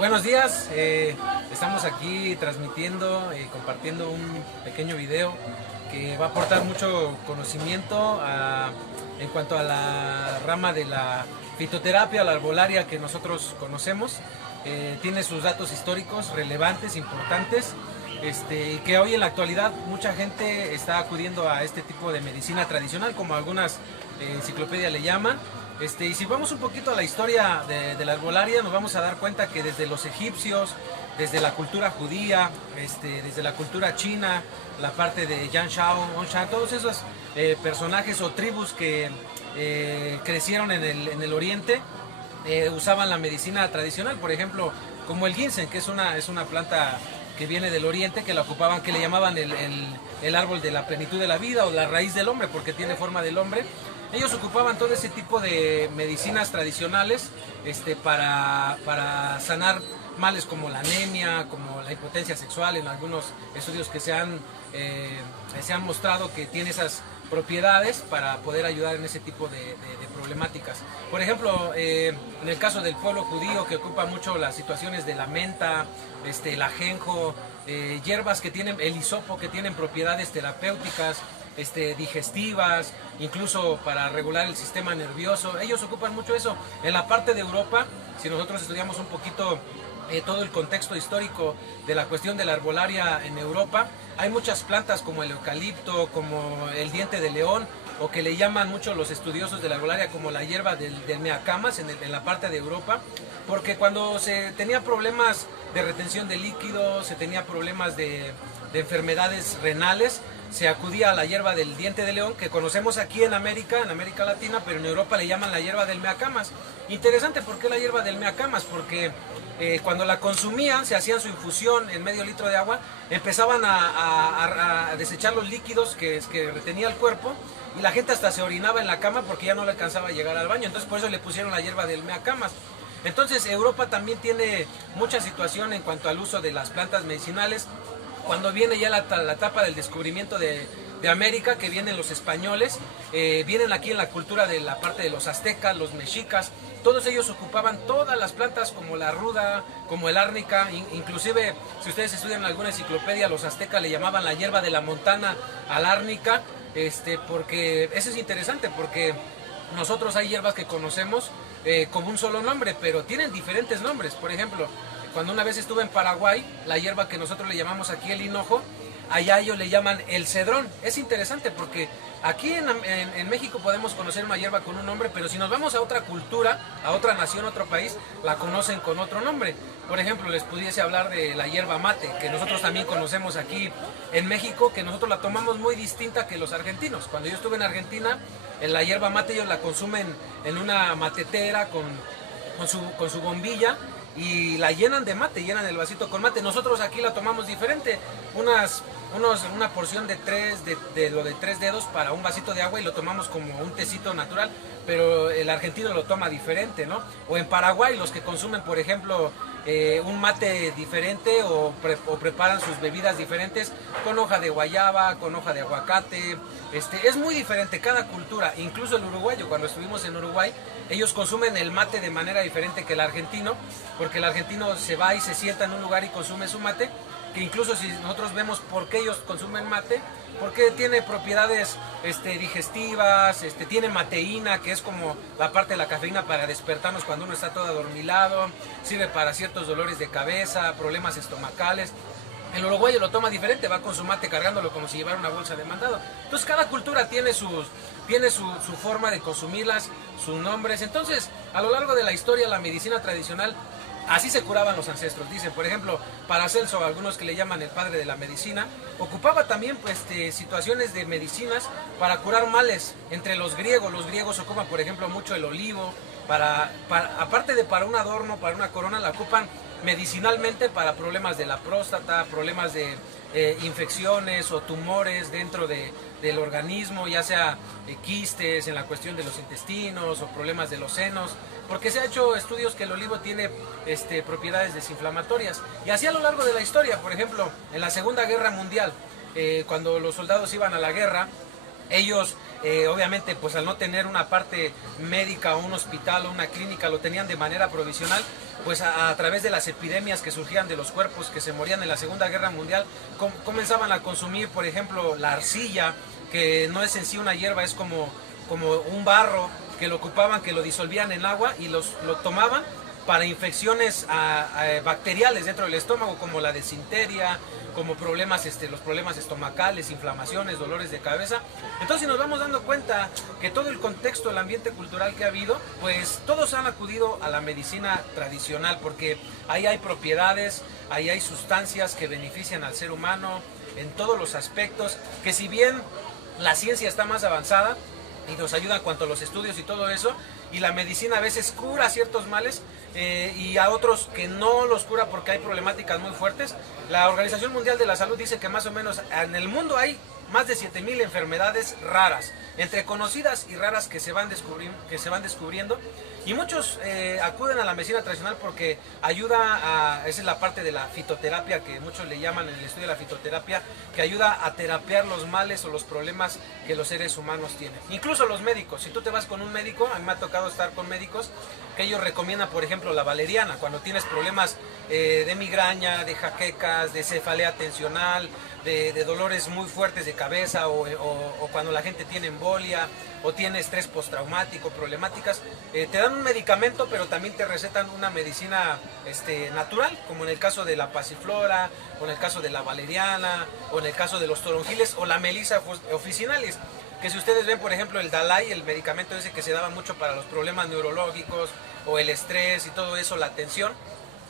Buenos días, estamos aquí transmitiendo, compartiendo un pequeño video que va a aportar mucho conocimiento en cuanto a la rama de la fitoterapia, la arbolaria que nosotros conocemos. Tiene sus datos históricos relevantes, importantes, y que hoy en la actualidad mucha gente está acudiendo a este tipo de medicina tradicional, como algunas enciclopedias le llaman. Y si vamos un poquito a la historia de la arbolaria, nos vamos a dar cuenta que desde los egipcios, desde la cultura judía, desde la cultura china, la parte de Yan Shao, Ongshan, todos esos personajes o tribus que crecieron en el oriente, usaban la medicina tradicional, por ejemplo, como el ginseng, que es una planta que viene del oriente, que la ocupaban, que le llamaban el árbol de la plenitud de la vida o la raíz del hombre, porque tiene forma del hombre. Ellos ocupaban todo ese tipo de medicinas tradicionales para sanar males como la anemia, como la impotencia sexual. En algunos estudios que se han mostrado que tiene esas propiedades para poder ayudar en ese tipo de problemáticas. Por ejemplo, en el caso del pueblo judío, que ocupa mucho las situaciones de la menta, el ajenjo, hierbas que tienen, el hisopo, que tienen propiedades terapéuticas, digestivas, incluso para regular el sistema nervioso. Ellos ocupan mucho eso. En la parte de Europa, si nosotros estudiamos un poquito todo el contexto histórico de la cuestión de la arbolaria en Europa, hay muchas plantas como el eucalipto, como el diente de león, o que le llaman mucho los estudiosos de la arbolaria como la hierba del meacamas en la parte de Europa, porque cuando se tenía problemas de retención de líquidos, se tenía problemas de enfermedades renales, se acudía a la hierba del diente de león, que conocemos aquí en América Latina, pero en Europa le llaman la hierba del meacamas. Interesante, ¿por qué la hierba del meacamas? Porque cuando la consumían, se hacían su infusión en medio litro de agua, empezaban a desechar los líquidos que retenía el cuerpo, y la gente hasta se orinaba en la cama porque ya no le alcanzaba a llegar al baño. Entonces por eso le pusieron la hierba del meacamas. Entonces Europa también tiene mucha situación en cuanto al uso de las plantas medicinales. Cuando viene ya la etapa del descubrimiento de América, que vienen los españoles, vienen aquí en la cultura de la parte de los aztecas, los mexicas, todos ellos ocupaban todas las plantas como la ruda, como el árnica, inclusive si ustedes estudian alguna enciclopedia, los aztecas le llamaban la hierba de la montana al árnica, porque eso es interesante, porque nosotros hay hierbas que conocemos como un solo nombre, pero tienen diferentes nombres. Por ejemplo, cuando una vez estuve en Paraguay, la hierba que nosotros le llamamos aquí el hinojo, allá ellos le llaman el cedrón. Es interesante porque aquí en México podemos conocer una hierba con un nombre, pero si nos vamos a otra cultura, a otra nación, a otro país, la conocen con otro nombre. Por ejemplo, les pudiese hablar de la hierba mate, que nosotros también conocemos aquí en México, que nosotros la tomamos muy distinta que los argentinos. Cuando yo estuve en Argentina, la hierba mate ellos la consumen en una matetera con su bombilla, y la llenan de mate, llenan el vasito con mate. Nosotros aquí la tomamos diferente, una porción de tres dedos para un vasito de agua, y lo tomamos como un tecito natural, pero el argentino lo toma diferente, ¿no? O en Paraguay, los que consumen, por ejemplo, un mate diferente o preparan sus bebidas diferentes con hoja de guayaba, con hoja de aguacate. Es muy diferente cada cultura. Incluso el uruguayo, cuando estuvimos en Uruguay, ellos consumen el mate de manera diferente que el argentino, porque el argentino se va y se sienta en un lugar y consume su mate, que incluso si nosotros vemos por qué ellos consumen mate, porque tiene propiedades digestivas, tiene mateína, que es como la parte de la cafeína para despertarnos cuando uno está todo adormilado, sirve para ciertos dolores de cabeza, problemas estomacales. El uruguayo lo toma diferente, va con su mate cargándolo como si llevara una bolsa de mandado. Entonces cada cultura tiene su forma de consumirlas, sus nombres. Entonces, a lo largo de la historia, la medicina tradicional, así se curaban los ancestros. Dicen, por ejemplo, Paracelso, algunos que le llaman el padre de la medicina, ocupaba también situaciones de medicinas para curar males. Entre los griegos ocupan, por ejemplo, mucho el olivo, aparte de para un adorno, para una corona, la ocupan medicinalmente para problemas de la próstata, problemas de infecciones o tumores dentro del organismo, ya sea quistes en la cuestión de los intestinos o problemas de los senos, porque se ha hecho estudios que el olivo tiene propiedades desinflamatorias. Y así a lo largo de la historia, por ejemplo, en la Segunda Guerra Mundial, cuando los soldados iban a la guerra, Ellos, obviamente, pues al no tener una parte médica o un hospital o una clínica, lo tenían de manera provisional, pues a través de las epidemias que surgían de los cuerpos que se morían en la Segunda Guerra Mundial, comenzaban a consumir, por ejemplo, la arcilla, que no es en sí una hierba, es como un barro que lo ocupaban, que lo disolvían en agua y lo tomaban para infecciones bacteriales dentro del estómago, como la desinteria, como problemas, los problemas estomacales, inflamaciones, dolores de cabeza. Entonces, si nos vamos dando cuenta que todo el contexto, el ambiente cultural que ha habido, pues todos han acudido a la medicina tradicional, porque ahí hay propiedades, ahí hay sustancias que benefician al ser humano en todos los aspectos, que si bien la ciencia está más avanzada y nos ayuda en cuanto a los estudios y todo eso, y la medicina a veces cura ciertos males y a otros que no los cura porque hay problemáticas muy fuertes. La Organización Mundial de la Salud dice que más o menos en el mundo hay más de 7,000 enfermedades raras, entre conocidas y raras que se van descubriendo, y muchos acuden a la medicina tradicional porque ayuda esa es la parte de la fitoterapia que muchos le llaman en el estudio de la fitoterapia, que ayuda a terapiar los males o los problemas que los seres humanos tienen. Incluso los médicos, si tú te vas con un médico, a mí me ha tocado estar con médicos que ellos recomiendan, por ejemplo, la valeriana, cuando tienes problemas de migraña, de jaquecas, de cefalea tensional, de dolores muy fuertes de cabeza o cuando la gente tiene embolia o tiene estrés postraumático, problemáticas, te dan un medicamento, pero también te recetan una medicina natural, como en el caso de la pasiflora, o en el caso de la valeriana, o en el caso de los toronjiles o la melisa officinalis, que si ustedes ven, por ejemplo, el Dalai, el medicamento ese que se daba mucho para los problemas neurológicos o el estrés y todo eso, la tensión,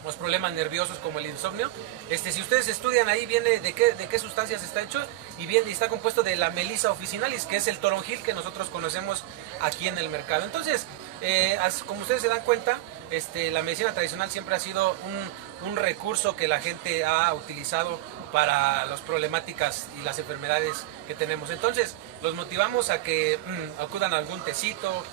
los problemas nerviosos como el insomnio, si ustedes estudian ahí viene de qué sustancias está hecho y está compuesto de la melisa officinalis, que es el toronjil que nosotros conocemos aquí en el mercado. Entonces, como ustedes se dan cuenta, la medicina tradicional siempre ha sido un recurso que la gente ha utilizado para las problemáticas y las enfermedades que tenemos. Entonces, los motivamos a que acudan a algún tecito,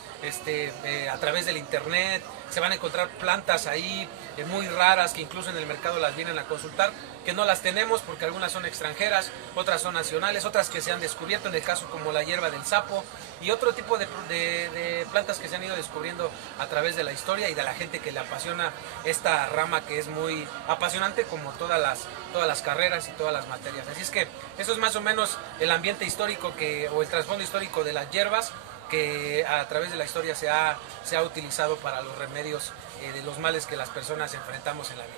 a través del internet. Se van a encontrar plantas ahí muy raras que incluso en el mercado las vienen a consultar, que no las tenemos porque algunas son extranjeras, otras son nacionales, otras que se han descubierto, en el caso como la hierba del sapo y otro tipo de plantas que se han ido descubriendo a través de la historia y de la gente que le apasiona esta rama, que es muy apasionante como todas las carreras y todas las materias. Así es que eso es más o menos el ambiente histórico o el trasfondo histórico de las hierbas, que a través de la historia se ha utilizado para los remedios de los males que las personas enfrentamos en la vida.